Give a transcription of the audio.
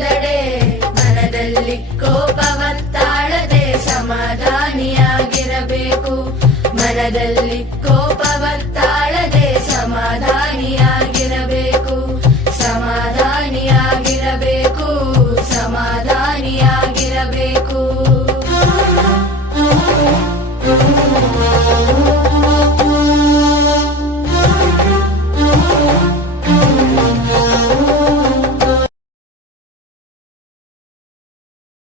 ಒಂದೆಡೆ ಮನದಲ್ಲಿ ಕೋಪವತ್ತಾಳದೆ ಸಮಾಧಾನಿಯಾಗಿರಬೇಕು. ಮನದಲ್ಲಿ ಕೋಪವತ್ತಾಳದೆ ಸಮಾಧಾನಿಯಾಗಿ